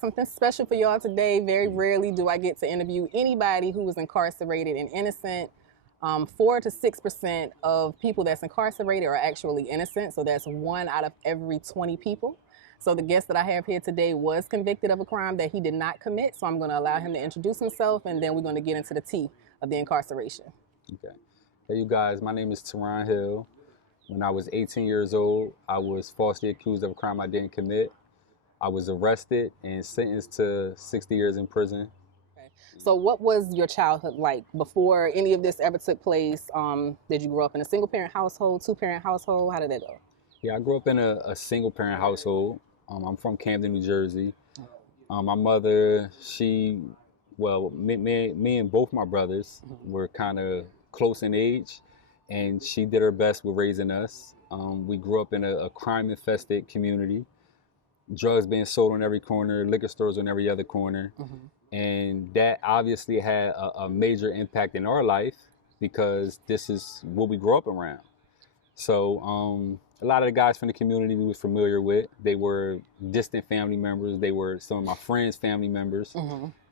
Something special for y'all today. Very rarely do I get to interview anybody who was incarcerated and innocent. 4 to 6% of people that's incarcerated are actually innocent, so that's 1 out of every 20 people. So the guest that I have here today was convicted of a crime that he did not commit, so I'm going to allow him to introduce himself, and then we're going to get into the tea of the incarceration. Okay. Hey, you guys, my name is Taron Hill. When I was 18 years old, I was falsely accused of a crime I didn't commit. I was arrested and sentenced to 60 years in prison. Okay. So what was your childhood like before any of this ever took place? Did you grow up in a single-parent household, two-parent household? How did that go? Yeah, I grew up in a single-parent household. I'm from Camden, New Jersey. My mother, me and both my brothers were kind of close in age, and she did her best with raising us. We grew up in a crime-infested community. Drugs being sold on every corner, liquor stores on every other corner. And that obviously had a major impact in our life because this is what we grew up around. So a lot of the guys from the community we were familiar with, they were distant family members. They were some of my friends' family members.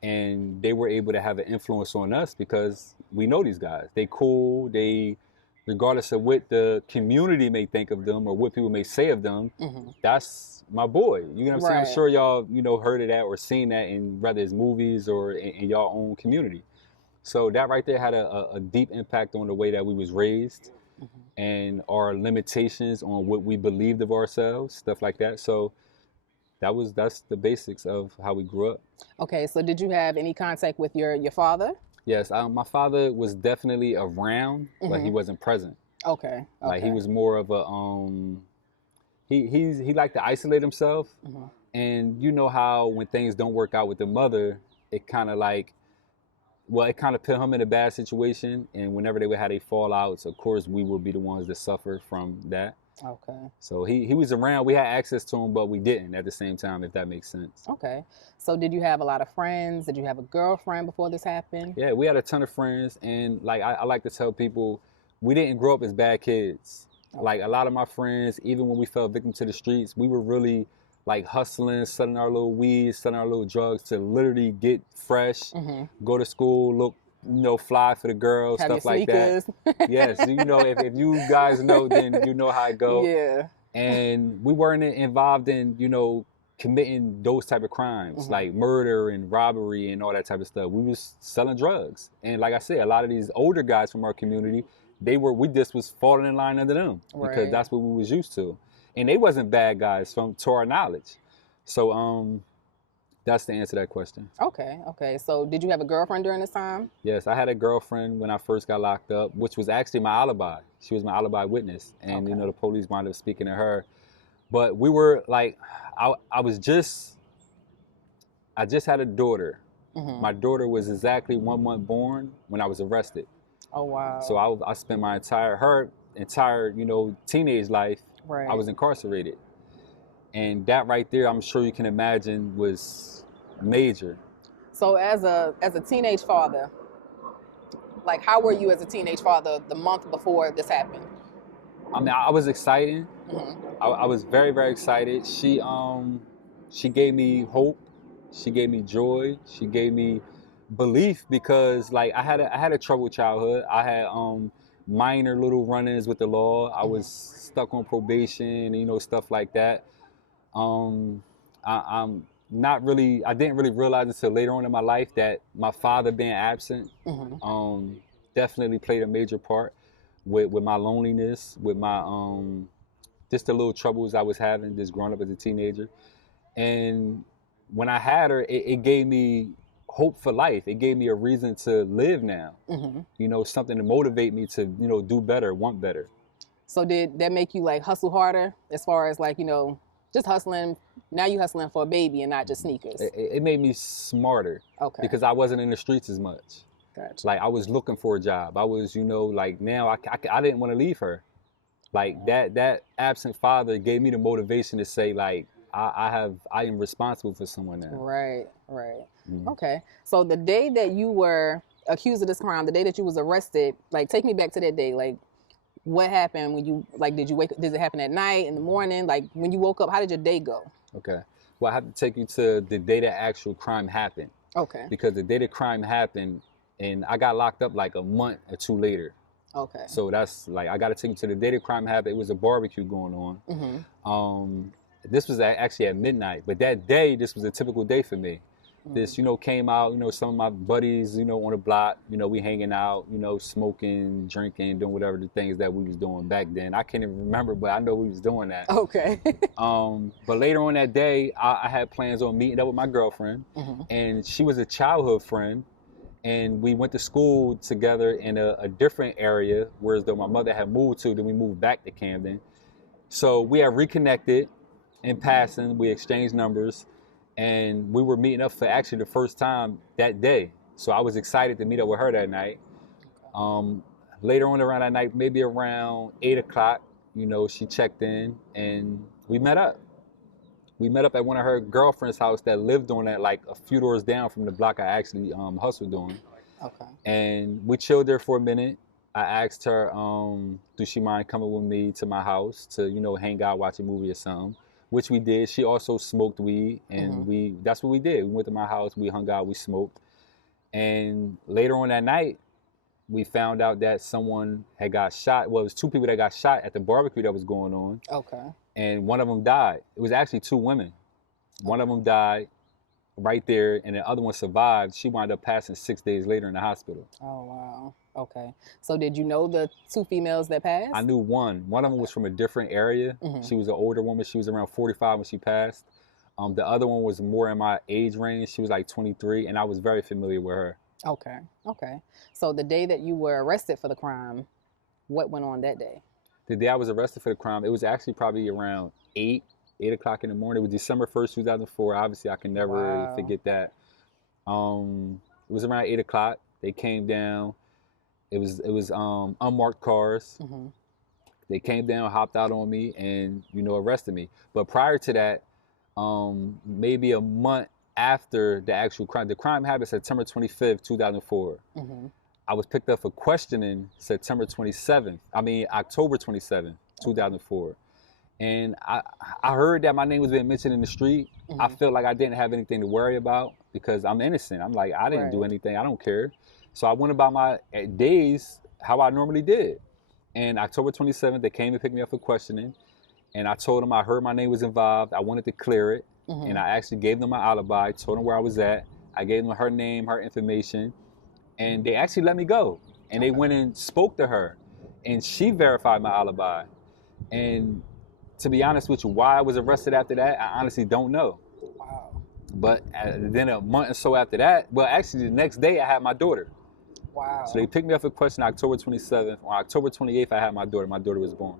And they were able to have an influence on us because we know these guys. They cool, regardless of what the community may think of them or what people may say of them, that's my boy. You know what I'm saying? I'm sure y'all, heard of that or seen that in whether it's movies or in y'all own community. So that right there had a deep impact on the way that we was raised and our limitations on what we believed of ourselves, stuff like that. So that's the basics of how we grew up. Okay, so did you have any contact with your father? Yes, my father was definitely around, but he wasn't present. Okay. Like he was more of a he liked to isolate himself, and you know how when things don't work out with the mother, it kind of put him in a bad situation, and whenever they would have their fallouts, of course we would be the ones that suffer from that. Okay. So he was around. We had access to him, but we didn't at the same time, if that makes sense. Okay. So did you have a lot of friends? Did you have a girlfriend before this happened? Yeah, we had a ton of friends, and like I like to tell people, we didn't grow up as bad kids. Like a lot of my friends, even when we fell victim to the streets, we were really like hustling, selling our little weed, selling our little drugs to literally get fresh, go to school, look, fly for the girls, have stuff like that. Yes, if you guys know, then you know how it go. Yeah. And we weren't involved in, committing those type of crimes, like murder and robbery and all that type of stuff. We was selling drugs. And like I said, a lot of these older guys from our community, we just was falling in line under them because that's what we was used to. And they wasn't bad guys to our knowledge. So that's the answer to that question. Okay. So did you have a girlfriend during this time? Yes, I had a girlfriend when I first got locked up, which was actually my alibi. She was my alibi witness. And, the police wound up speaking to her. But we were like, I just had a daughter. My daughter was exactly 1 month born when I was arrested. Oh, wow. So I spent my entire teenage life, I was incarcerated. And that right there, I'm sure you can imagine, was major. So as a teenage father, like how were you as a teenage father the month before this happened? I mean, I was excited. I was very, very excited. She gave me hope. She gave me joy. She gave me belief because like I had a troubled childhood. I had minor little run-ins with the law. I was stuck on probation, stuff like that. I didn't really realize until later on in my life that my father being absent definitely played a major part with my loneliness, with my just the little troubles I was having just growing up as a teenager. And when I had her, it gave me hope for life. It gave me a reason to live now. Something to motivate me to, do better, want better. So did that make you like hustle harder as far as like, just hustling? Now you hustling for a baby and not just sneakers. It made me smarter. Okay. Because I wasn't in the streets as much. Gotcha. Like I was looking for a job. I was, like now I didn't want to leave her. Like that absent father gave me the motivation to say like, I am responsible for someone now. Right. Okay. So the day that you were accused of this crime, the day that you was arrested, like take me back to that day. Like what happened when you, like, did it happen at night, in the morning? Like when you woke up, how did your day go? Okay. Well, I have to take you to the day that actual crime happened. Okay. Because the day the crime happened, and I got locked up like a month or two later. Okay. So that's like, I got to take you to the day the crime happened. It was a barbecue going on. Mm-hmm. This was actually at midnight, but that day, this was a typical day for me. This, came out, some of my buddies, on the block, we hanging out, smoking, drinking, doing whatever the things that we was doing back then. I can't even remember, but I know we was doing that. Okay. But later on that day, I had plans on meeting up with my girlfriend, and she was a childhood friend, and we went to school together in a different area, whereas though my mother had moved to, then we moved back to Camden. So we had reconnected in passing, we exchanged numbers, and we were meeting up for actually the first time that day. So I was excited to meet up with her that night. Later on around that night, maybe around 8 o'clock, she checked in and we met up. We met up at one of her girlfriend's house that lived on that, like a few doors down from the block I actually hustled on. Okay. And we chilled there for a minute. I asked her, do she mind coming with me to my house to, hang out, watch a movie or something, which we did. She also smoked weed, and that's what we did. We went to my house, we hung out, we smoked. And later on that night, we found out that someone had got shot. Well, it was two people that got shot at the barbecue that was going on. Okay. And one of them died. It was actually two women. One of them died right there, and the other one survived. She wound up passing 6 days later in the hospital. Oh, wow. Okay. So did you know the two females that passed? I knew one. One of them was from a different area. She was an older woman. She was around 45 when she passed. The other one was more in my age range. She was like 23, and I was very familiar with her. Okay. Okay. So the day that you were arrested for the crime, what went on that day? The day I was arrested for the crime, it was actually probably around 8 o'clock in the morning. It was December 1st, 2004. Obviously, I can never forget that. It was around 8 o'clock. They came down. It was unmarked cars. They came down, hopped out on me, and arrested me. But prior to that, maybe a month after the actual crime, the crime happened September 25th, 2004. I was picked up for questioning October 27th, 2004. And I heard that my name was being mentioned in the street. I felt like I didn't have anything to worry about because I'm innocent. I'm like, I didn't do anything. I don't care. So I went about my days how I normally did. And October 27th, they came and picked me up for questioning. And I told them I heard my name was involved. I wanted to clear it. And I actually gave them my alibi, told them where I was at. I gave them her name, her information. And they actually let me go. And they went and spoke to her. And she verified my alibi. And to be honest with you, why I was arrested after that, I honestly don't know. Wow. But then a month or so after that, well, actually the next day I had my daughter. Wow. So they picked me up for question October 27th. On October 28th, I had my daughter. My daughter was born.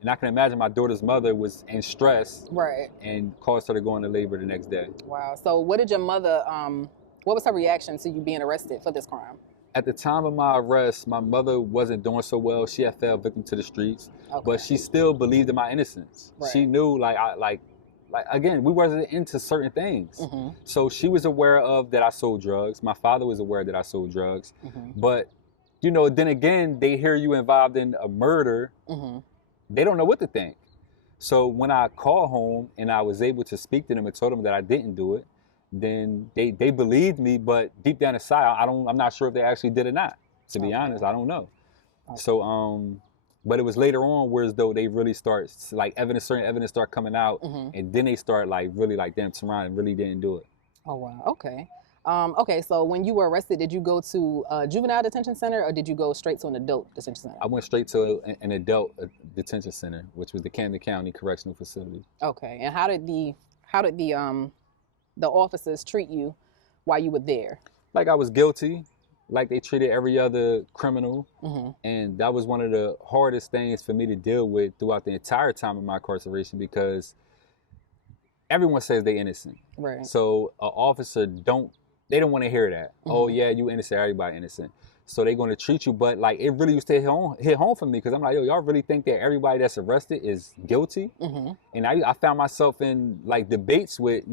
And I can imagine my daughter's mother was in stress. Right. And caused her to go into labor the next day. Wow. So what did your mother, what was her reaction to you being arrested for this crime? At the time of my arrest, my mother wasn't doing so well. She had fell victim to the streets, but she still believed in my innocence. Right. She knew, again, we wasn't into certain things. So she was aware of that I sold drugs. My father was aware that I sold drugs. But, then again, they hear you involved in a murder. They don't know what to think. So when I called home and I was able to speak to them and told them that I didn't do it, then they believed me, but deep down inside, I'm not sure if they actually did or not. To be honest, I don't know. So, but it was later on where as though they really start, certain evidence start coming out, and then they start really damn, Taron really didn't do it. Oh, wow. Okay. Okay, so when you were arrested, did you go to a juvenile detention center or did you go straight to an adult detention center? I went straight to an adult detention center, which was the Camden County Correctional Facility. Okay. And how did the officers treat you while you were there? Like I was guilty, like they treated every other criminal. And that was one of the hardest things for me to deal with throughout the entire time of my incarceration because everyone says they're innocent. Right. So an officer they don't want to hear that. Oh yeah, you innocent, everybody innocent. So they're going to treat you, but it really used to hit home for me because I'm like, yo, y'all really think that everybody that's arrested is guilty? And I found myself in debates with,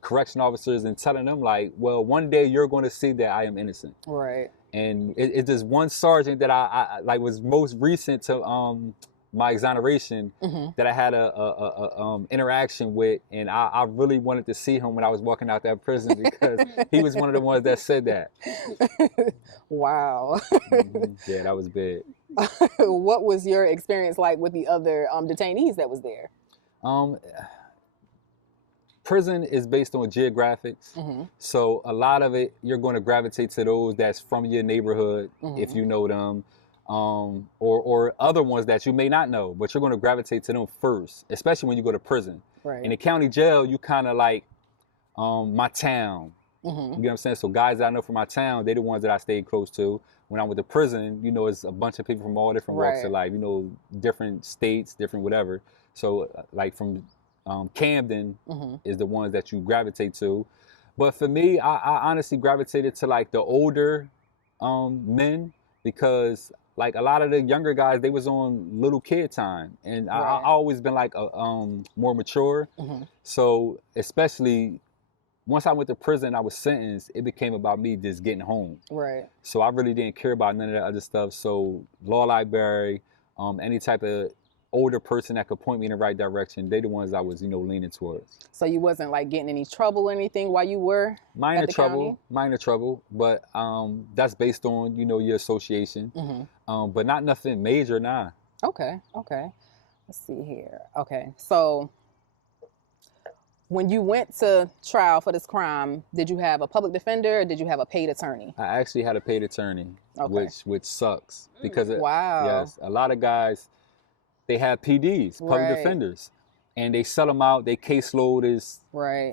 correction officers and telling them well, one day you're going to see that I am innocent. Right. And it's just one sergeant that I was most recent to my exoneration that I had a interaction with, and I really wanted to see him when I was walking out that prison because he was one of the ones that said that. Wow. Yeah, that was big. What was your experience like with the other detainees that was there? Prison is based on geographics, so a lot of it you're going to gravitate to those that's from your neighborhood if you know them, or other ones that you may not know, but you're going to gravitate to them first, especially when you go to prison. Right. In the county jail, you kind of like my town. You get what I'm saying? So guys that I know from my town, they're the ones that I stayed close to. When I went to prison, you know, it's a bunch of people from all different walks of life, you know, different states, different whatever. So like from Camden is the ones that you gravitate to. But for me, I honestly gravitated to like the older men, because like a lot of the younger guys, they was on little kid time. And I always been like more mature. So especially once I went to prison, I was sentenced, it became about me just getting home. Right. So I really didn't care about none of that other stuff. So law library, any type of older person that could point me in the right direction, they the ones I was, you know, leaning towards. So you wasn't like getting any trouble or anything while you were minor trouble, but that's based on, you know, your association, but not nothing major, nah. Okay. Let's see here. Okay, so when you went to trial for this crime, did you have a public defender or did you have a paid attorney? I actually had a paid attorney, which sucks because yes, a lot of guys, they have PDs, public defenders, and they sell them out. Their caseload is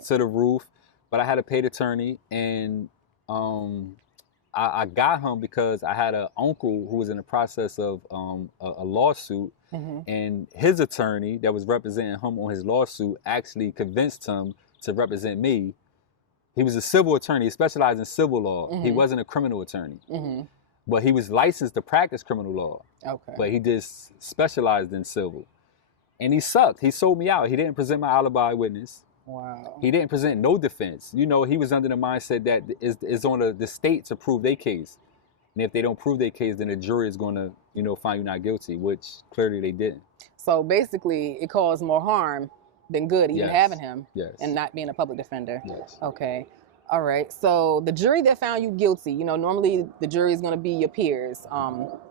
to the roof. But I had a paid attorney, and I got him because I had an uncle who was in the process of a lawsuit, and his attorney that was representing him on his lawsuit actually convinced him to represent me. He was a civil attorney. He specialized in civil law. He wasn't a criminal attorney. But he was licensed to practice criminal law. But he just specialized in civil. And he sucked. He sold me out. He didn't present my alibi witness. Wow. He didn't present no defense. You know, he was under the mindset that it's on the state to prove their case. And if they don't prove their case, then the jury is going to, you know, find you not guilty, which clearly they didn't. So basically, it caused more harm than good, even having him yes. and not being a public defender. Yes. Okay. All right. So the jury that found you guilty, you know, normally the jury is going to be your peers,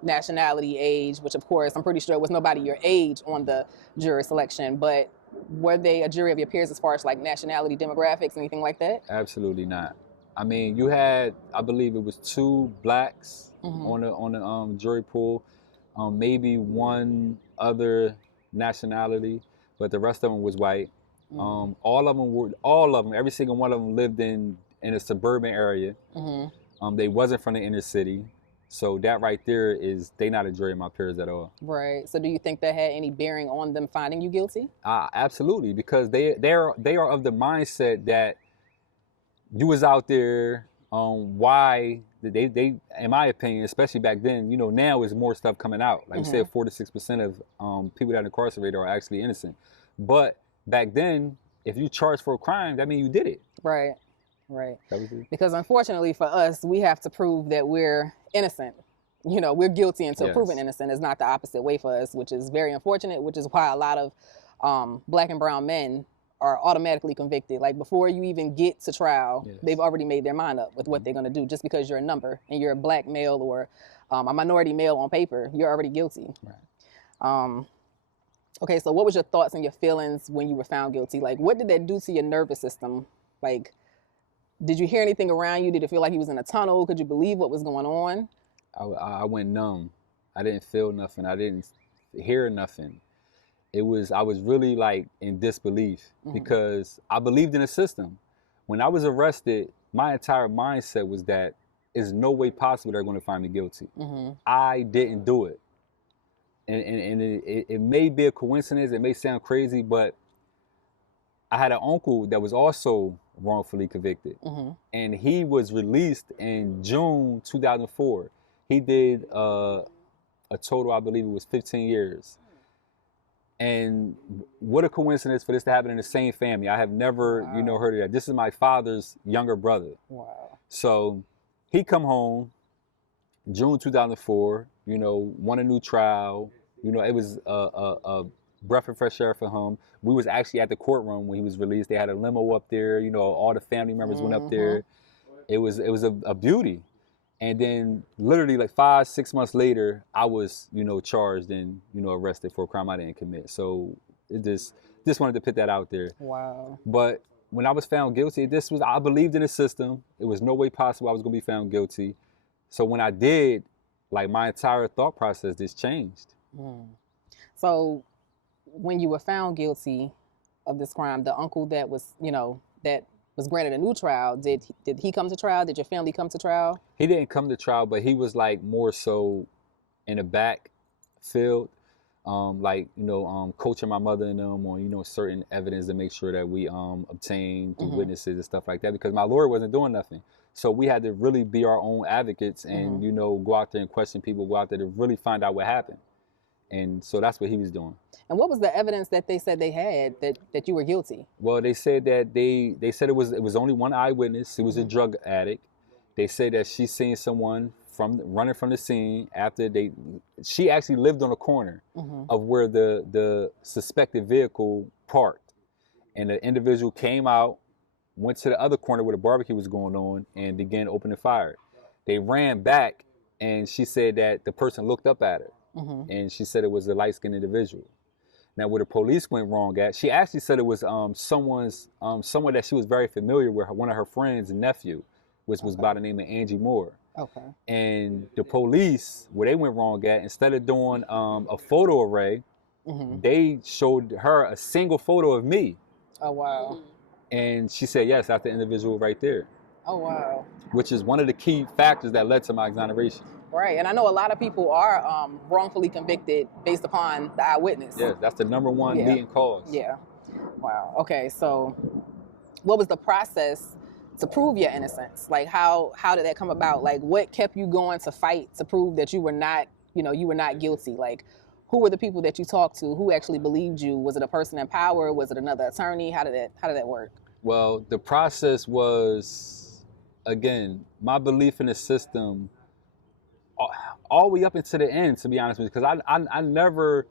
nationality, age, which of course I'm pretty sure was nobody your age on the jury selection, but were they a jury of your peers as far as like nationality, demographics, anything like that? Absolutely not. I mean, you had, I believe it was 2 blacks on the jury pool, maybe one other nationality, but the rest of them was white. All of them, every single one of them lived in a suburban area. They wasn't from the inner city. So that right there is, they not a jury of my peers at all. Right. So do you think that had any bearing on them finding you guilty? Absolutely, because they are of the mindset that you was out there. Why they, in my opinion, especially back then, you know, now is more stuff coming out. Like you said, 4 to 6% of people that are incarcerated are actually innocent. But back then, if you charged for a crime, that means you did it. Right. Because unfortunately for us, we have to prove that we're innocent. You know, we're guilty until proven innocent. Is not the opposite way for us, which is very unfortunate, which is why a lot of black and brown men are automatically convicted. Like before you even get to trial, they've already made their mind up with what they're going to do. Just because you're a number and you're a black male or a minority male on paper, you're already guilty. Right. Okay, so what was your thoughts and your feelings when you were found guilty? Like, what did that do to your nervous system? Like, did you hear anything around you? Did it feel like you was in a tunnel? Could you believe what was going on? I went numb. I didn't feel nothing. I didn't hear nothing. I was really like in disbelief because I believed in the system. When I was arrested, my entire mindset was that there's no way possible they're going to find me guilty. I didn't do it. And it may be a coincidence, it may sound crazy, but I had an uncle that was also wrongfully convicted. And he was released in June 2004. He did a total, I believe it was 15 years. And what a coincidence for this to happen in the same family. I have never, you know, heard of that. This is my father's younger brother. Wow. So he come home, June 2004, you know, won a new trial, You know, it was a breath of fresh air for him. We was actually at the courtroom when he was released. They had a limo up there. You know, all the family members went up there. It was a beauty. And then literally like 5-6 months later, I was, you know, charged and, you know, arrested for a crime I didn't commit. So it just wanted to put that out there. Wow. But when I was found guilty, I believed in the system. It was no way possible I was gonna be found guilty. So when I did, like my entire thought process just changed. So when you were found guilty of this crime, the uncle that was, you know, that was granted a new trial, did he come to trial? Did your family come to trial? He didn't come to trial, but he was like more so in the backfield, like, you know, coaching my mother and them on, you know, certain evidence to make sure that we obtained through witnesses and stuff like that, because my lawyer wasn't doing nothing. So we had to really be our own advocates and, you know, go out there and question people, go out there to really find out what happened. And so that's what he was doing. And what was the evidence that they said they had that you were guilty? Well, they said that they said it was only one eyewitness. He was a drug addict. They said that she seen someone running from the scene after she actually lived on the corner of where the suspected vehicle parked. And the individual came out, went to the other corner where the barbecue was going on, and began opening fire. They ran back, and she said that the person looked up at her. And she said it was a light-skinned individual. Now, where the police went wrong at, she actually said it was someone that she was very familiar with, one of her friends' nephew, which was by the name of Angie Moore. Okay. And the police, where they went wrong at, instead of doing a photo array, they showed her a single photo of me. Oh, wow. And she said, yes, that's the individual right there. Oh, wow. Which is one of the key factors that led to my exoneration. Right, and I know a lot of people are wrongfully convicted based upon the eyewitness. Yes, that's the number one leading cause. Yeah. Wow. Okay, so what was the process to prove your innocence? Like, how did that come about? Like, what kept you going to fight to prove that you were not, you know, you were not guilty? Like, who were the people that you talked to? Who actually believed you? Was it a person in power? Was it another attorney? How did that work? Well, the process was, again, my belief in the system all the way up into the end, to be honest with you, because I never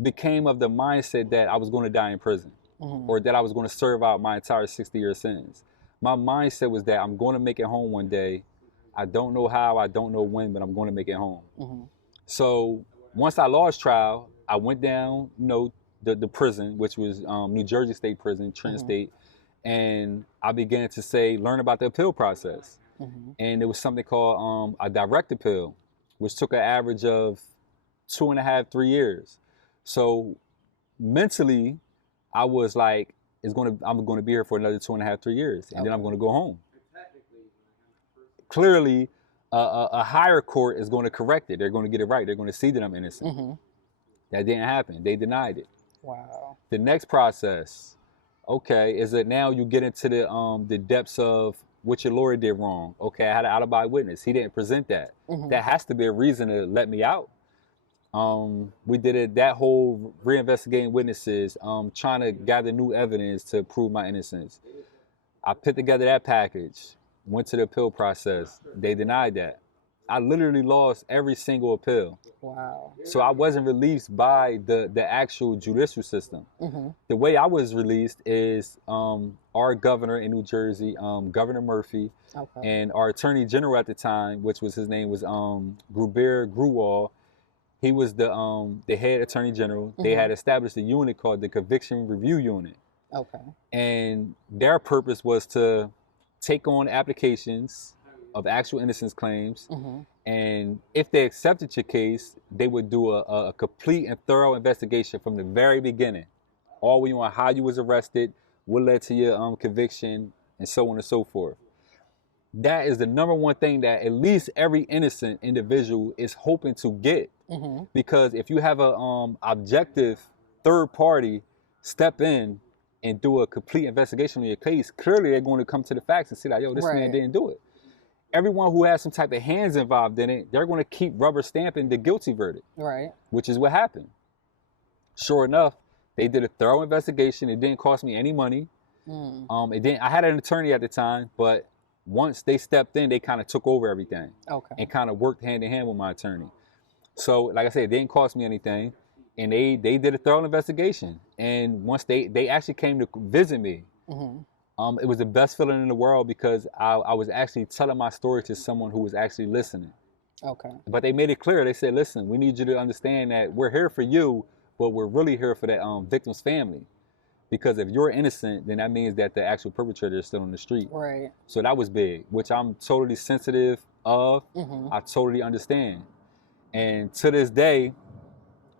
became of the mindset that I was going to die in prison or that I was going to serve out my entire 60-year sentence. My mindset was that I'm going to make it home one day. I don't know how, I don't know when, but I'm going to make it home. So once I lost trial, I went down, you know, the prison, which was New Jersey State Prison, Trenton State, and I began to learn about the appeal process. And there was something called a direct appeal, which took an average of 2.5, 3 years. So mentally, I was like, I'm going to be here for another 2.5, 3 years, and then I'm going to go home. Clearly, a higher court is going to correct it. They're going to get it right. They're going to see that I'm innocent. That didn't happen. They denied it. Wow. The next process, okay, is that now you get into the depths of what your lawyer did wrong. Okay, I had an alibi witness. He didn't present that. That has to be a reason to let me out. We did it, that whole reinvestigating witnesses, trying to gather new evidence to prove my innocence. I put together that package, went to the appeal process. They denied that. I literally lost every single appeal. Wow. So I wasn't released by the actual judicial system. The way I was released is our governor in New Jersey, Governor Murphy, and our attorney general at the time, which was his name was Gruber Gruwall. He was the head attorney general. They had established a unit called the Conviction Review Unit. Okay. And their purpose was to take on applications of actual innocence claims, and if they accepted your case, they would do a complete and thorough investigation from the very beginning, all the way on how you was arrested, what led to your conviction, and so on and so forth. That is the number one thing that at least every innocent individual is hoping to get, because if you have a objective third party step in and do a complete investigation on your case, clearly they're going to come to the facts and see that, yo, this man didn't do it. Everyone who has some type of hands involved in it, they're going to keep rubber stamping the guilty verdict. Right. Which is what happened. Sure enough, they did a thorough investigation. It didn't cost me any money. I had an attorney at the time, but once they stepped in, they kind of took over everything. Okay. And kind of worked hand in hand with my attorney. So, like I said, it didn't cost me anything, and they did a thorough investigation. And once they actually came to visit me, it was the best feeling in the world because I was actually telling my story to someone who was actually listening. Okay. But they made it clear. They said, "Listen, we need you to understand that we're here for you, but we're really here for that victim's family, because if you're innocent, then that means that the actual perpetrator is still on the street." Right. So that was big, which I'm totally sensitive of. Mm-hmm. I totally understand. And to this day,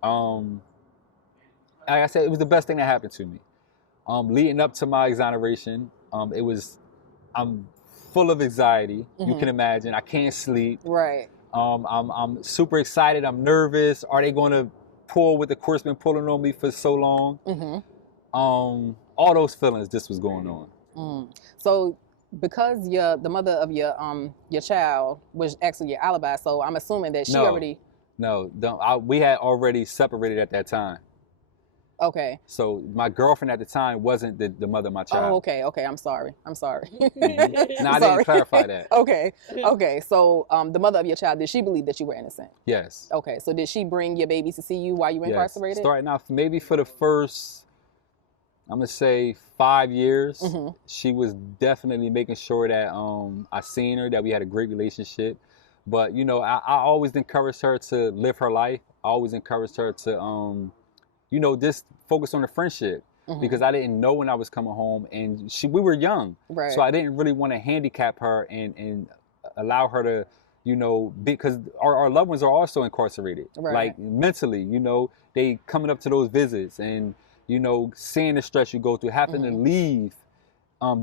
like I said, it was the best thing that happened to me. Leading up to my exoneration, I'm full of anxiety. You can imagine. I can't sleep. Right. I'm super excited. I'm nervous. Are they going to pull what the court's been pulling on me for so long? All those feelings just was going on. So because the mother of your child was actually your alibi, so I'm assuming that she already. No, we had already separated at that time. Okay. So my girlfriend at the time wasn't the mother of my child. Oh, okay. I'm sorry. No, I didn't clarify that. Okay. So the mother of your child, did she believe that you were innocent? Yes. Okay. So did she bring your baby to see you while you were incarcerated? Starting off, maybe for the first, I'm gonna say 5 years, she was definitely making sure that I seen her, that we had a great relationship. But you know, I always encouraged her to live her life. I always encouraged her to you know, just focus on the friendship, because I didn't know when I was coming home, and we were young, right. So I didn't really want to handicap her and allow her to, you know, because our loved ones are also incarcerated, right. Like mentally, you know, they coming up to those visits and, you know, seeing the stress you go through, having to leave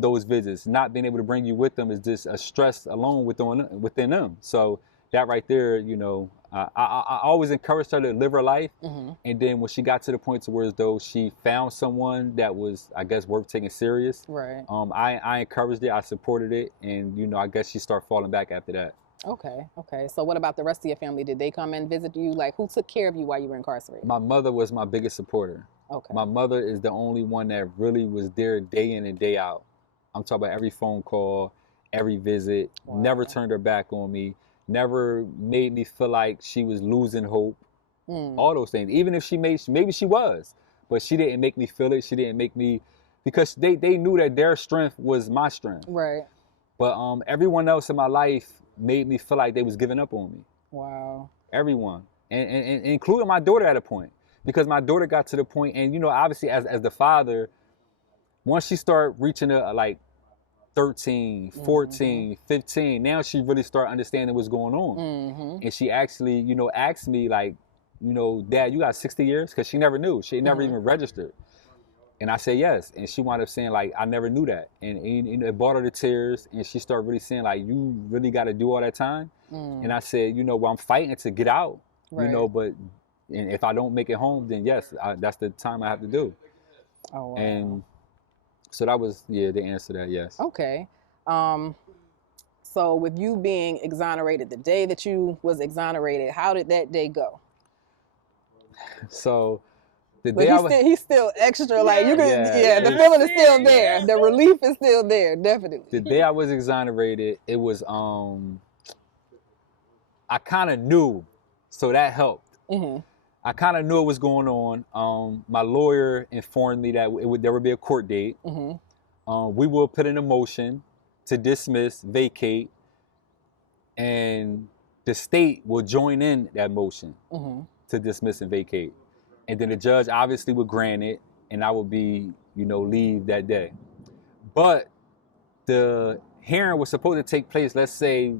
those visits, not being able to bring you with them is just a stress alone within them. So that right there, you know, I always encouraged her to live her life. And then when she got to the point to where as though she found someone that was, I guess, worth taking serious, right. I encouraged it, I supported it, and, you know, I guess she started falling back after that. Okay. So what about the rest of your family? Did they come and visit you? Like, who took care of you while you were incarcerated? My mother was my biggest supporter. Okay. My mother is the only one that really was there day in and day out. I'm talking about every phone call, every visit, never turned her back on me, never made me feel like she was losing hope, all those things. Even if maybe she was, but she didn't make me feel it. She didn't make me, because they knew that their strength was my strength. Right. But everyone else in my life made me feel like they was giving up on me. Wow. Everyone, and including my daughter at a point. Because my daughter got to the point, and you know, obviously as the father, once she started reaching like 13, 14, 15, now she really started understanding what's going on. And she actually, you know, asked me like, you know, Dad, you got 60 years? Because she never knew. She never even registered. And I said yes. And she wound up saying like, I never knew that. And it brought her to tears. And she started really saying like, you really got to do all that time? And I said, you know, well, I'm fighting to get out, you know, but and if I don't make it home, then yes, that's the time I have to do. Oh, wow. And so that was, the answer to that, yes. Okay. So with you being exonerated, the day that you was exonerated, how did that day go? So the day he's still extra, like you can, the feeling is still there. The relief is still there, definitely. The day I was exonerated, it was, I kind of knew, so that helped. I kind of knew what was going on. My lawyer informed me that there would be a court date. We will put in a motion to dismiss, vacate, and the state will join in that motion to dismiss and vacate. And then the judge obviously would grant it, and I would be, you know, leave that day. But the hearing was supposed to take place, let's say,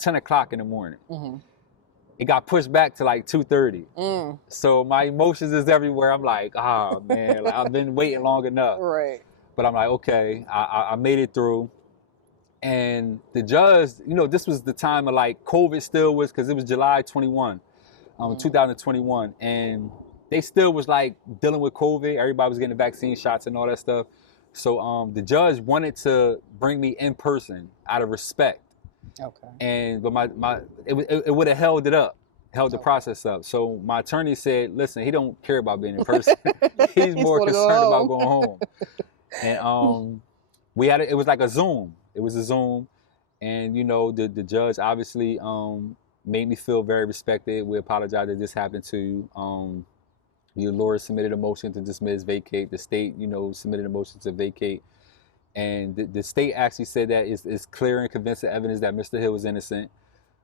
10 o'clock in the morning. It got pushed back to like 2:30. So my emotions is everywhere. I'm like, man, like, I've been waiting long enough. Right. But I'm like, okay, I made it through. And the judge, you know, this was the time of like COVID still was, because it was July 21, 2021. And they still was like dealing with COVID. Everybody was getting vaccine shots and all that stuff. So the judge wanted to bring me in person out of respect. Okay. But it would have held the process up. So my attorney said, listen, he don't care about being in person. He's more concerned about going home. And it was like a Zoom. It was a Zoom. And, you know, the judge obviously made me feel very respected. We apologize that this happened to you. Your lawyer submitted a motion to dismiss, vacate. The state, submitted a motion to vacate. And the state actually said that it's clear and convincing evidence that Mr. Hill was innocent,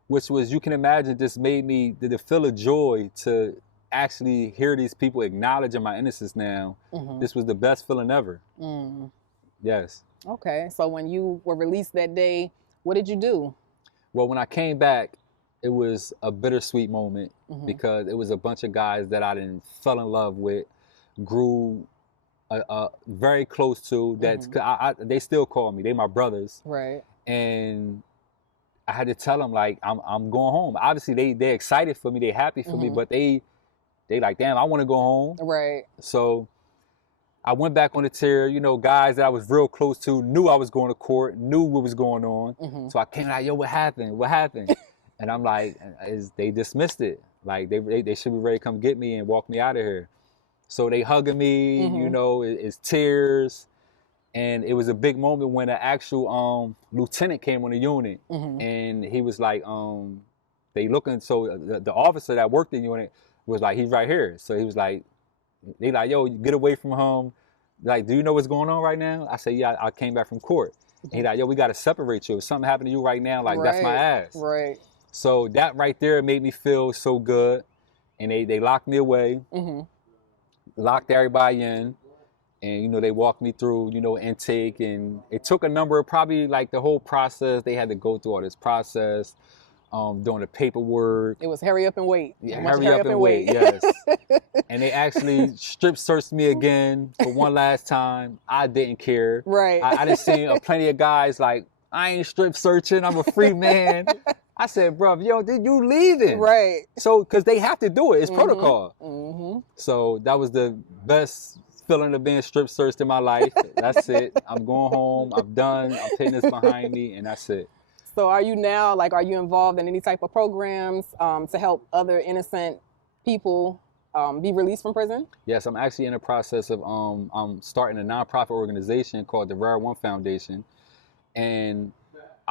which was, you can imagine, just made me the feel of joy to actually hear these people acknowledging my innocence now. This was the best feeling ever. Yes. Okay. So when you were released that day, what did you do? Well, when I came back, it was a bittersweet moment because it was a bunch of guys that I didn't fell in love with, grew very close to. They still call me. They my brothers. Right. And I had to tell them, like, I'm going home. Obviously, they're excited for me. They're happy for me, but they like, damn, I want to go home. Right. So I went back on the tier. Guys that I was real close to knew I was going to court, knew what was going on. So I came like, yo, what happened? What happened? And I'm like, they dismissed it. Like, they should be ready to come get me and walk me out of here. So they hugging me, it's tears. And it was a big moment when an actual lieutenant came on the unit. And he was like, they looking, so the officer that worked in the unit was like, he's right here. So he was like, they like, yo, get away from him. Like, do you know what's going on right now? I said, yeah, I came back from court. And he like, yo, we got to separate you. If something happened to you right now, like, that's my ass. Right. So that right there made me feel so good. And they locked me away, locked everybody in. And, they walked me through, intake. And it took a number of, probably like the whole process. They had to go through all this process, doing the paperwork. It was hurry up and wait. Yeah, hurry up and wait, yes. And they actually strip searched me again for one last time. I didn't care. Right. I done seen plenty of guys like, I ain't strip searching. I'm a free man. I said, bro, yo, you leaving. Right. So, because they have to do it. It's protocol. So that was the best feeling of being strip searched in my life. That's it. I'm going home. I'm done. I'm putting this behind me, and that's it. So are you now, are you involved in any type of programs to help other innocent people be released from prison? Yes, I'm actually in the process of I'm starting a nonprofit organization called the Rare One Foundation. And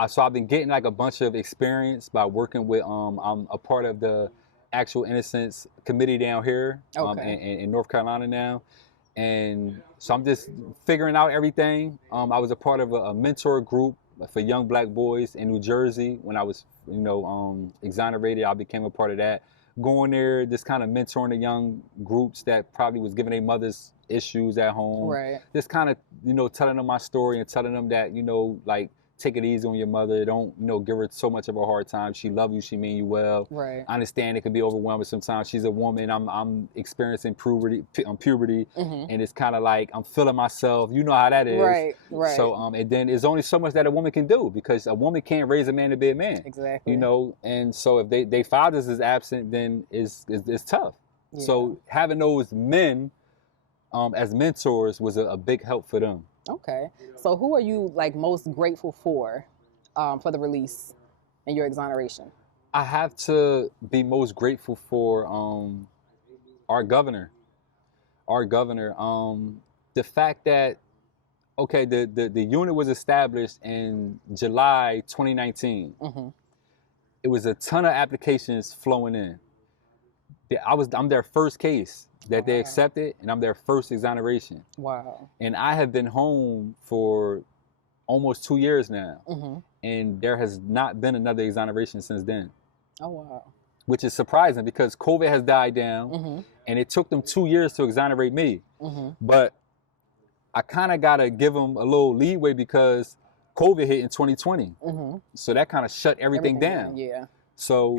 so I've been getting like a bunch of experience by working with, I'm a part of the actual Innocence committee down here in North Carolina now. And so I'm just figuring out everything. I was a part of a mentor group for young black boys in New Jersey. When I was, exonerated, I became a part of that. Going there, just kind of mentoring the young groups that probably was giving their mothers issues at home. Right. Just kind of, telling them my story and telling them that, like, take it easy on your mother. Don't, give her so much of a hard time. She love you. She mean you well. Right. I understand it can be overwhelming sometimes. She's a woman. I'm experiencing puberty, and it's kind of like I'm feeling myself. You know how that is. Right. Right. So and then there's only so much that a woman can do because a woman can't raise a man to be a man. Exactly. And so if they fathers is absent, then it's tough. Yeah. So having those men as mentors was a big help for them. Okay. So who are you most grateful for the release and your exoneration? I have to be most grateful for our governor. The fact that, the unit was established in July 2019. It was a ton of applications flowing in. I'm their first case that they accepted, and I'm their first exoneration. Wow. And I have been home for almost 2 years now, and there has not been another exoneration since then. Oh, wow. Which is surprising because COVID has died down, and it took them 2 years to exonerate me. But I kind of got to give them a little leeway because COVID hit in 2020. So that kind of shut everything down. Yeah. So,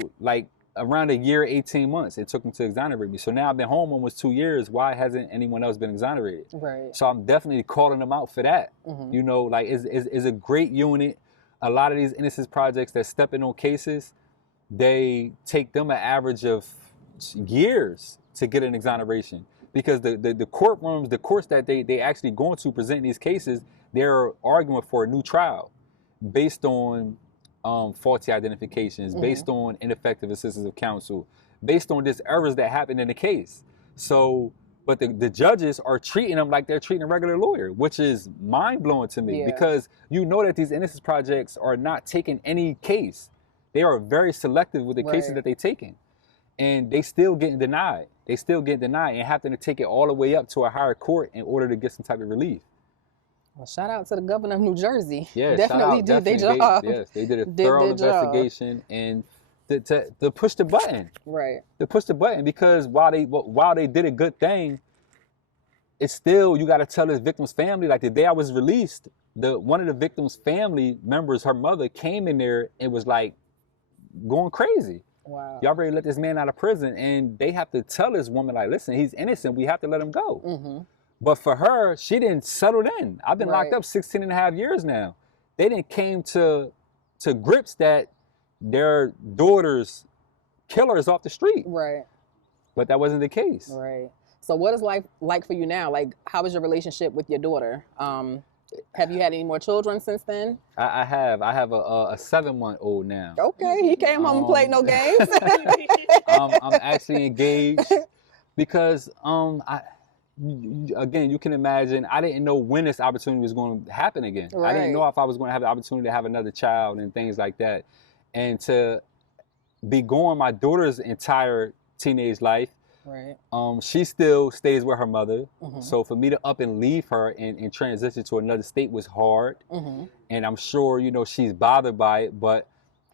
around a year, 18 months, it took them to exonerate me. So now I've been home almost 2 years. Why hasn't anyone else been exonerated? Right. So I'm definitely calling them out for that. It's a great unit. A lot of these Innocence projects that step in on cases, they take them an average of years to get an exoneration because the courtrooms, the courts that they actually going to present these cases, they're arguing for a new trial based on faulty identifications, based on ineffective assistance of counsel, based on just errors that happened in the case. So, but the judges are treating them like they're treating a regular lawyer, which is mind-blowing to me because you know that these Innocence projects are not taking any case. They are very selective with the cases that they taking. And they still getting denied. They still get denied and having to take it all the way up to a higher court in order to get some type of relief. Well, shout out to the governor of New Jersey. Yeah, definitely did their job. They did a thorough investigation and to push the button. Right. To push the button, because while they did a good thing, it's still, you got to tell this victim's family, like the day I was released, one of the victim's family members, her mother, came in there and was like going crazy. Wow. Y'all already let this man out of prison, and they have to tell this woman, like, listen, he's innocent. We have to let him go. Mm-hmm. But for her, she didn't settle in. I've been locked up 16 and a half years now. They didn't came to grips that their daughter's killer is off the street. Right. But that wasn't the case. Right. So what is life like for you now? Like, how is your relationship with your daughter? Have you had any more children since then? I have a 7-month-old now. Okay, he came home and played no games. I'm actually engaged because again, you can imagine, I didn't know when this opportunity was going to happen again. Right. I didn't know if I was going to have the opportunity to have another child and things like that. And to be gone my daughter's entire teenage life, right. She still stays with her mother. Mm-hmm. So for me to up and leave her and transition to another state was hard. Mm-hmm. And I'm sure, she's bothered by it, but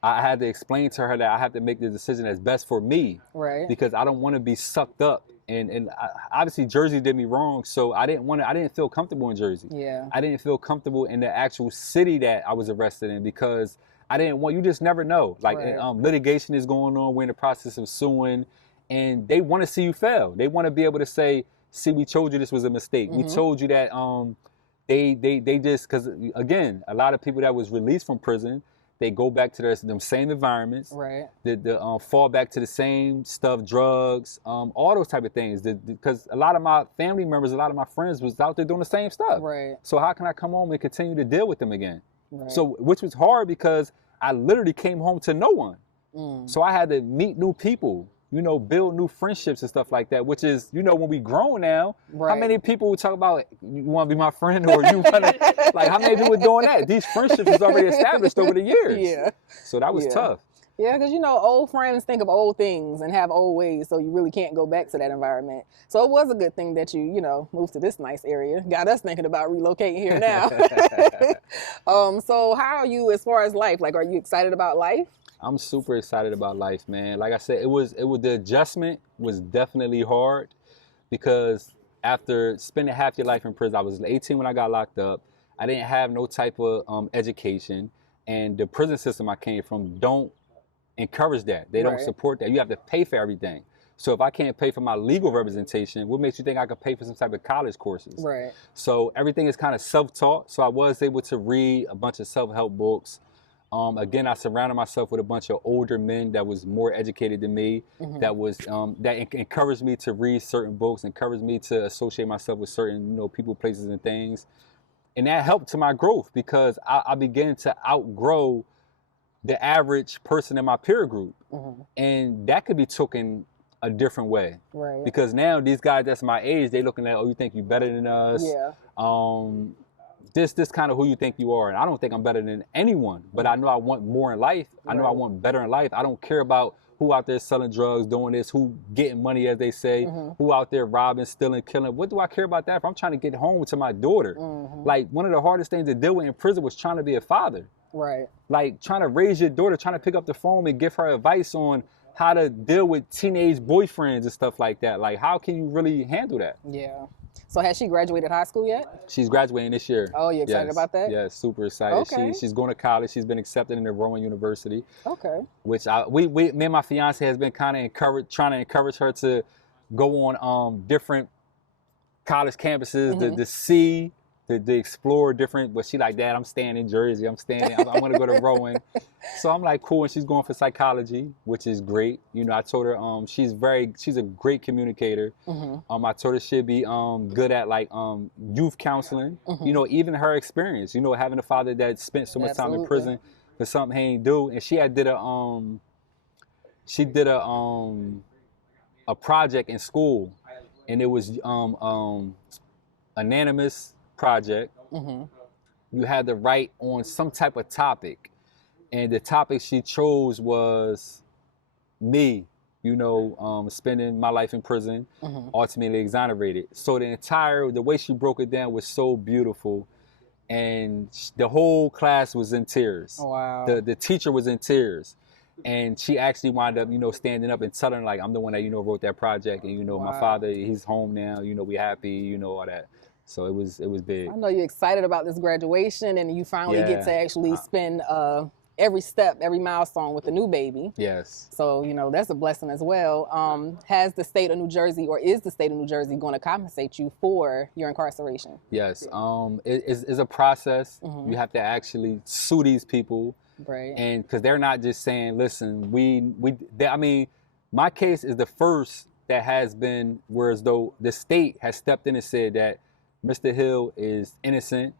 I had to explain to her that I have to make the decision that's best for me. Right. Because I don't want to be sucked up. And obviously Jersey did me wrong, so I didn't feel comfortable in Jersey. Yeah. I didn't feel comfortable in the actual city that I was arrested in, because I didn't want, you just never know. Like, right. Litigation is going on, we're in the process of suing, and they want to see you fail. They want to be able to say, see, we told you this was a mistake. Mm-hmm. We told you that they just, because again, a lot of people that was released from prison, they go back to them same environments. Right. The fall back to the same stuff, drugs, all those type of things. Because a lot of my family members, a lot of my friends was out there doing the same stuff. Right. So how can I come home and continue to deal with them again? Right. So, which was hard because I literally came home to no one. So I had to meet new people, build new friendships and stuff like that, which is, when we grown now, right. How many people would talk about, you want to be my friend, or you want to, like, how many people were doing that? These friendships was already established over the years. Yeah. So that was tough. Yeah, because, old friends think of old things and have old ways, so you really can't go back to that environment. So it was a good thing that you, moved to this nice area. Got us thinking about relocating here now. So how are you as far as life? Like, are you excited about life? I'm super excited about life, man. Like I said, the adjustment was definitely hard, because after spending half your life in prison, I was 18 when I got locked up. I didn't have no type of education, and the prison system I came from don't encourage that. They don't support that. You have to pay for everything. So if I can't pay for my legal representation, what makes you think I could pay for some type of college courses? Right. So everything is kind of self-taught. So I was able to read a bunch of self-help books. Again, I surrounded myself with a bunch of older men that was more educated than me, mm-hmm. that encouraged me to read certain books, encouraged me to associate myself with certain, people, places, and things. And that helped to my growth, because I began to outgrow the average person in my peer group. Mm-hmm. And that could be taken a different way. Right. Because now these guys that's my age, they looking at, oh, you think you better than us? Yeah. This kind of who you think you are. And I don't think I'm better than anyone, but I know I want more in life. I know I want better in life. I don't care about who out there selling drugs, doing this, who getting money, as they say, mm-hmm. who out there robbing, stealing, killing. What do I care about that for? I'm trying to get home to my daughter. Mm-hmm. Like, one of the hardest things to deal with in prison was trying to be a father. Right. Like, trying to raise your daughter, trying to pick up the phone and give her advice on how to deal with teenage boyfriends and stuff like that. Like, how can you really handle that? Yeah. So has she graduated high school yet? She's graduating this year. Oh, you excited about that? Yes, super excited. Okay. She's going to college. She's been accepted into Rowan University. Okay. Which me and my fiance has been kind of trying to encourage her to go on different college campuses, mm-hmm. to see, to explore different. But she like, Dad, I'm staying in Jersey. I'm going to go to Rowan. So I'm like, cool. And she's going for psychology, which is great. I told her she's a great communicator. Mm-hmm. I told her she'd be good at like youth counseling. Mm-hmm. Even her experience. Having a father that spent so much time in prison for something he ain't do. And she did a project in school, and it was anonymous project. Mm-hmm. You had to write on some type of topic, And the topic she chose was me, spending my life in prison, ultimately exonerated. So the way she broke it down was so beautiful. And the whole class was in tears. Oh, wow. The teacher was in tears. And she actually wound up, standing up and telling, like, I'm the one that, wrote that project. And, Wow. my father, he's home now, we happy, all that. So it was big. I know you're excited about this graduation and you finally get to actually spend every step, every milestone with the new baby. Yes. So, that's a blessing as well. Has the state of New Jersey, or is the state of New Jersey going to compensate you for your incarceration? Yes. It's a process. You have to actually sue these people. Right. And because they're not just saying, listen, my case is the first that has been, whereas though the state has stepped in and said that Mr. Hill is innocent.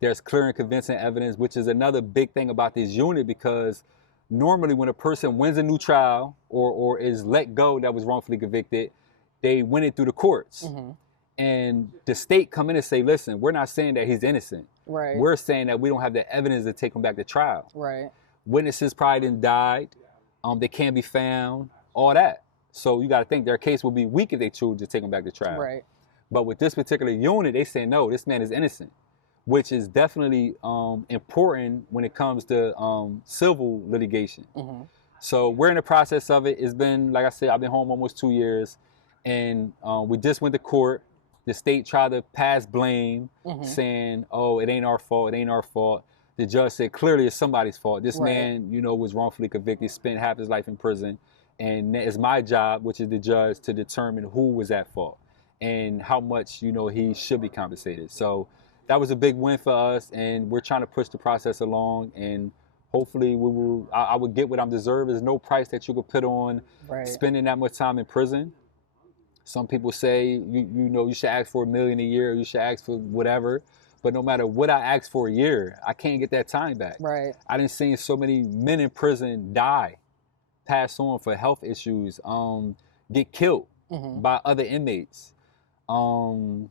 There's clear and convincing evidence, which is another big thing about this unit, because normally when a person wins a new trial or is let go that was wrongfully convicted, they win it through the courts. And the state come in and say, listen, we're not saying that he's innocent. Right. We're saying that we don't have the evidence to take him back to trial. Right. Witnesses probably didn't died. They can't be found, all that. So you got to think their case will be weak if they choose to take him back to trial. Right. But with this particular unit, they say, no, this man is innocent, which is definitely important when it comes to civil litigation. So we're in the process of it. It's been, like I said, I've been home almost 2 years. And we just went to court. The state tried to pass blame, saying, oh, it ain't our fault, it ain't our fault. The judge said, clearly it's somebody's fault. This man, was wrongfully convicted, spent half his life in prison. And it's my job, which is the judge, to determine who was at fault and how much, he should be compensated. So that was a big win for us, and we're trying to push the process along, and hopefully I would get what I'm deserved. There's no price that you could put on spending that much time in prison. Some people say, you should ask for $1 million a year, or you should ask for whatever. But no matter what I ask for a year, I can't get that time back. Right. I done seen so many men in prison die, pass on for health issues, get killed by other inmates, fall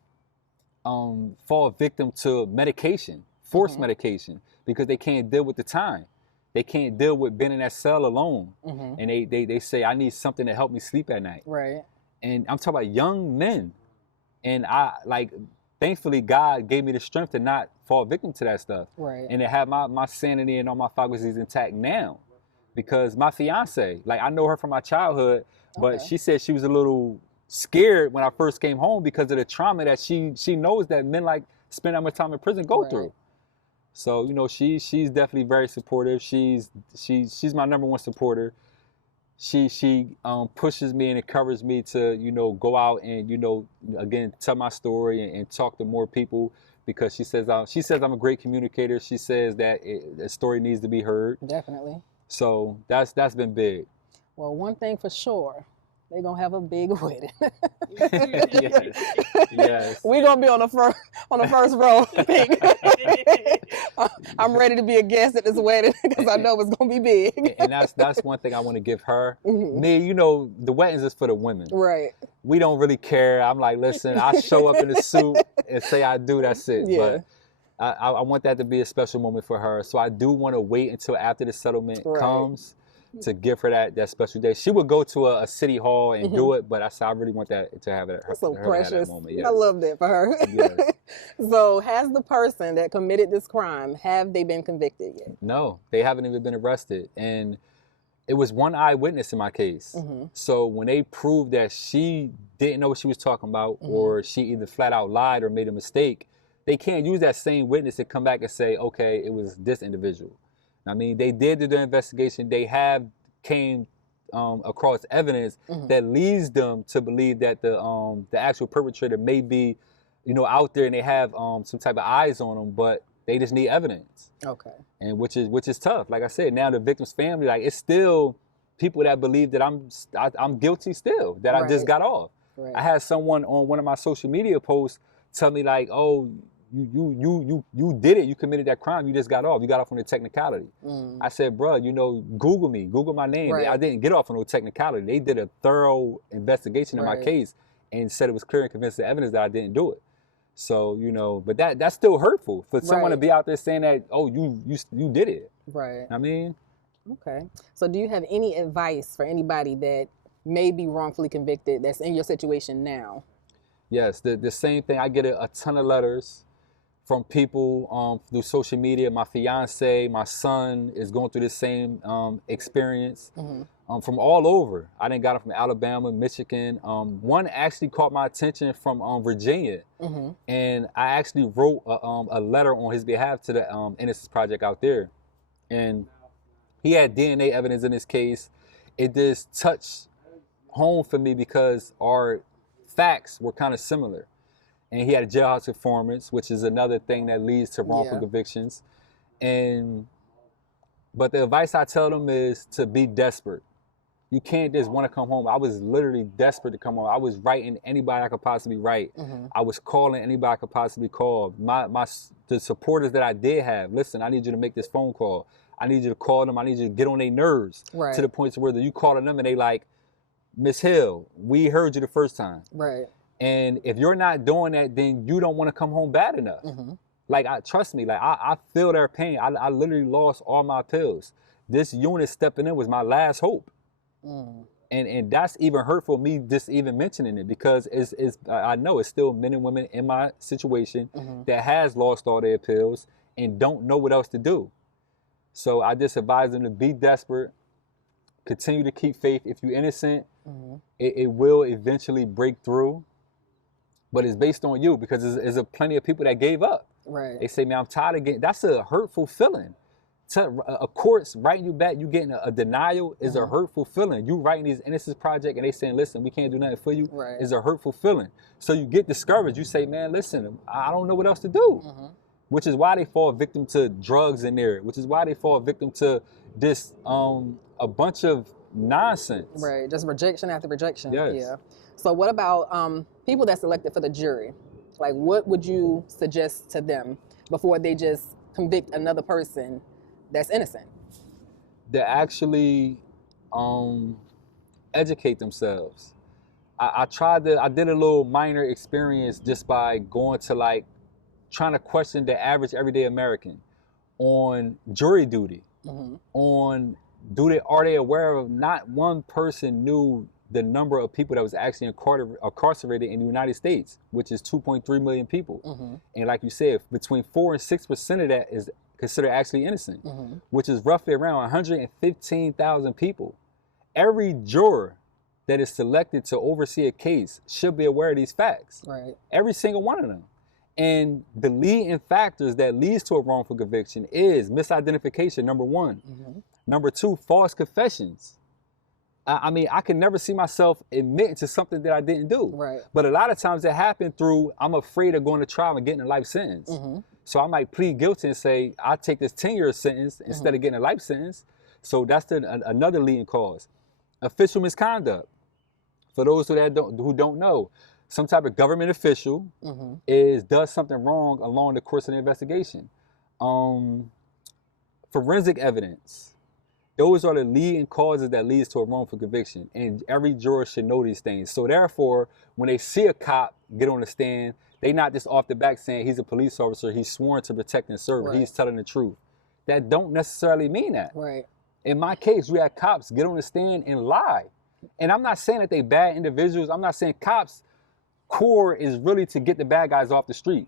victim to medication, forced medication, because they can't deal with the time. They can't deal with being in that cell alone. And they say, I need something to help me sleep at night. Right. And I'm talking about young men. And thankfully, God gave me the strength to not fall victim to that stuff. Right. And to have my sanity and all my faculties intact now. Because my fiance, I know her from my childhood, but she said she was a little scared when I first came home because of the trauma that she knows that men spend that much time in prison go through. So, she's definitely very supportive. She's my number one supporter. She pushes me and encourages me to, go out and, again, tell my story and talk to more people, because she says I'm a great communicator. She says that the story needs to be heard. Definitely. So that's been big. Well, one thing for sure, they're going to have a big wedding. Yes. We're going to be on the first row. I'm ready to be a guest at this wedding because I know it's going to be big. And that's one thing I want to give her. Me, the weddings is for the women. Right. We don't really care. I'm like, listen, I show up in a suit and say I do, that's it. Yeah. But I want that to be a special moment for her. So I do want to wait until after the settlement comes to give her that special day. She would go to a city hall and do it, but I really want that to have it. That's so precious. That moment. Yes. I love that for her. Yes. So has the person that committed this crime, have they been convicted yet? No, they haven't even been arrested. And it was one eyewitness in my case. So when they proved that she didn't know what she was talking about, or she either flat out lied or made a mistake, they can't use that same witness to come back and say, okay, it was this individual. I mean, they did do the investigation. They came across evidence that leads them to believe that the actual perpetrator may be, out there, and they have some type of eyes on them, but they just need evidence. Okay. And which is tough. Like I said, now the victim's family, it's still people that believe that I'm guilty still, that I just got off. Right. I had someone on one of my social media posts tell me oh, you did it. You committed that crime. You just got off. You got off on a technicality. I said, bro, Google me. Google my name. Right. I didn't get off on no technicality. They did a thorough investigation of my case and said it was clear and convincing evidence that I didn't do it. So, you know, but that's still hurtful for someone to Right. be out there saying that, oh, you did it. Right. I mean, Okay. So do you have any advice for anybody that may be wrongfully convicted that's in your situation now? yes, the same thing. I get a ton of letters from people through social media. My fiance, my son is going through the same experience from all over. I didn't got it from Alabama, Michigan. One actually caught my attention from Virginia, and I actually wrote a letter on his behalf to the Innocence Project out there, and he had DNA evidence in his case. It just touched home for me because our facts were kind of similar. And he had a jailhouse informant, which is another thing that leads to wrongful convictions. But the advice I tell them is to be desperate. You can't just want to come home. I was literally desperate to come home. I was writing anybody I could possibly write. I was calling anybody I could possibly call. The supporters that I did have, listen, I need you to make this phone call. I need you to call them. I need you to get on their nerves to the point where you calling them and they like, Miss Hill, we heard you the first time. Right. And if you're not doing that, then you don't want to come home bad enough. Like, trust me, like I feel their pain. I literally lost all my pills. This unit stepping in was my last hope. And that's even hurtful, me just even mentioning it, because I know it's still men and women in my situation that has lost all their pills and don't know what else to do. So I just advise them to be desperate, continue to keep faith. If you're innocent, it will eventually break through. But it's based on you, because there's plenty of people that gave up. Right. They say, man, I'm tired of getting, that's a hurtful feeling. A court's writing you back, you getting a denial is a hurtful feeling. You writing these Innocence Project and they saying, listen, we can't do nothing for you, is a hurtful feeling. So you get discouraged. You say, man, listen, I don't know what else to do. Which is why they fall victim to drugs in there, which is why they fall victim to this, a bunch of nonsense. Right, just rejection after rejection. Yes. Yeah. So what about people that's elected for the jury? Like, what would you suggest to them before they just convict another person that's innocent? To actually educate themselves. I did a little minor experience just by going to, like, trying to question the average everyday American on jury duty, are they aware of, not one person knew the number of people that was actually incarcerated in the United States, which is 2.3 million people. And like you said, between 4 and 6% of that is considered actually innocent, which is roughly around 115,000 people. Every juror that is selected to oversee a case should be aware of these facts. Right. Every single one of them. And the leading factors that leads to a wrongful conviction is misidentification, number one. Number two, false confessions. I mean, I can never see myself admitting to something that I didn't do. Right. But a lot of times it happened through, I'm afraid of going to trial and getting a life sentence. So I might plead guilty and say, I'll take this 10-year sentence instead of getting a life sentence. So that's another leading cause. Official misconduct. For those who don't know, some type of government official does something wrong along the course of the investigation. Forensic evidence. Those are the leading causes that leads to a wrongful conviction, and every juror should know these things. So therefore, when they see a cop get on the stand, they not just off the back saying he's a police officer, he's sworn to protect and serve, he's telling the truth. That don't necessarily mean that. Right. In my case, we had cops get on the stand and lie. And I'm not saying that they bad individuals. I'm not saying cops' core is really to get the bad guys off the street.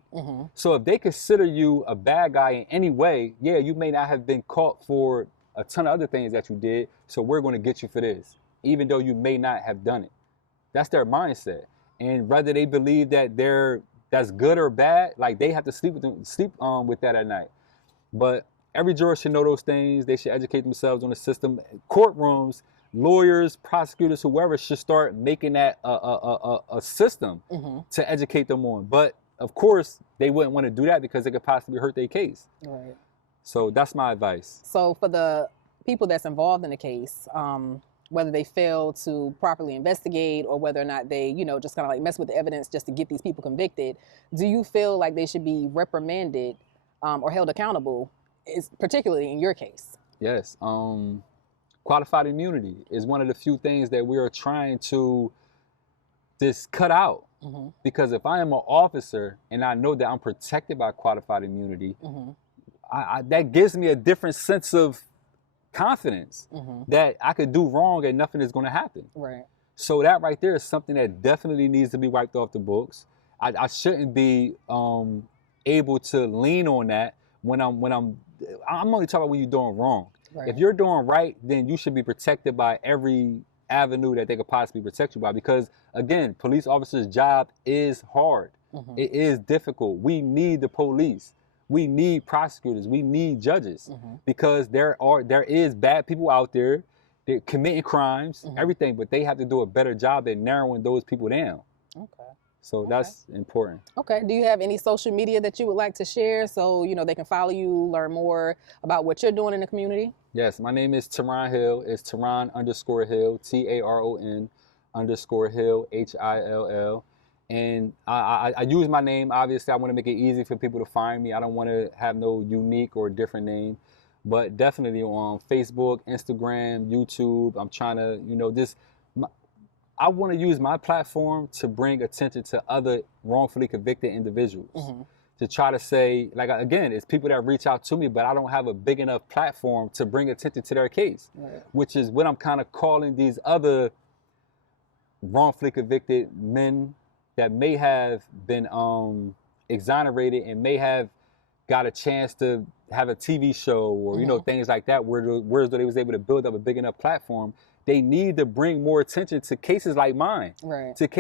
So if they consider you a bad guy in any way, yeah, you may not have been caught for a ton of other things that you did, so we're going to get you for this, even though you may not have done it. That's their mindset. And whether they believe that that's good or bad, like, they have to sleep with that at night. But every juror should know those things. They should educate themselves on the system. Courtrooms, lawyers, prosecutors, whoever should start making that a system to educate them on. But of course, they wouldn't want to do that because it could possibly hurt their case. Right. So that's my advice. So for the people that's involved in the case, whether they fail to properly investigate or whether or not they, just kind of like mess with the evidence just to get these people convicted, do you feel like they should be reprimanded or held accountable, particularly in your case? Yes. Qualified immunity is one of the few things that we are trying to just cut out. Mm-hmm. Because if I am an officer and I know that I'm protected by qualified immunity, Mm-hmm. that gives me a different sense of confidence Mm-hmm. that I could do wrong and nothing is going to happen. Right. So that right there is something that definitely needs to be wiped off the books. I shouldn't be able to lean on that when I'm only talking about when you're doing wrong. Right. If you're doing right, then you should be protected by every avenue that they could possibly protect you by. Because again, police officers' job is hard. Mm-hmm. It is difficult. We need the police. We need prosecutors. We need judges. Mm-hmm. Because there is bad people out there. They're committing crimes, Mm-hmm. everything, but they have to do a better job at narrowing those people down. Okay. So that's important. Okay. Do you have any social media that you would like to share so they can follow you, learn more about what you're doing in the community? Yes, my name is Taron Hill. It's Taron_Hill, TARON_Hill, HILL. And I use my name. Obviously, I want to make it easy for people to find me. I don't want to have no unique or different name. But definitely on Facebook, Instagram, YouTube, I'm trying to, I want to use my platform to bring attention to other wrongfully convicted individuals. Mm-hmm. To try to say, like, again, it's people that reach out to me, but I don't have a big enough platform to bring attention to their case, Right. which is what I'm kind of calling these other wrongfully convicted men that may have been exonerated and may have got a chance to have a TV show or, Mm-hmm. Things like that, where they was able to build up a big enough platform. They need to bring more attention to cases like mine. Right. It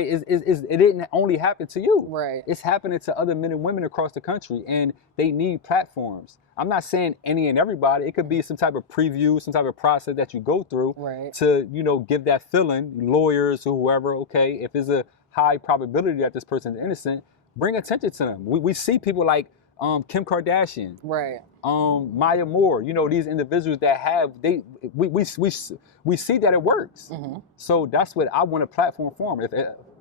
didn't only happen to you. Right. It's happening to other men and women across the country, and they need platforms. I'm not saying any and everybody. It could be some type of preview, some type of process that you go through Right. to, give that feeling, lawyers or whoever, okay, if there's a high probability that this person is innocent, bring attention to them. We see people like Kim Kardashian, Right. Maya Moore, these individuals that have, we see that it works. Mm-hmm. So that's what I want a platform for.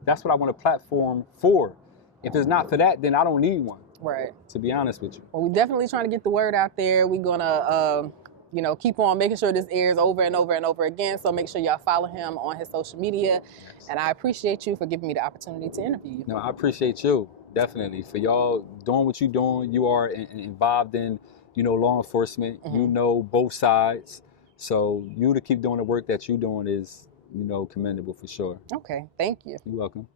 That's what I want a platform for. If it's not for that, then I don't need one. Right. To be honest with you. Well, we're definitely trying to get the word out there. We're gonna, keep on making sure this airs over and over and over again. So make sure y'all follow him on his social media. Yes. And I appreciate you for giving me the opportunity to interview you. No, I appreciate you. Definitely. For y'all doing what you're doing, you are involved in, law enforcement. Mm-hmm. You know both sides. So you to keep doing the work that you're doing is, commendable for sure. Okay. Thank you. You're welcome.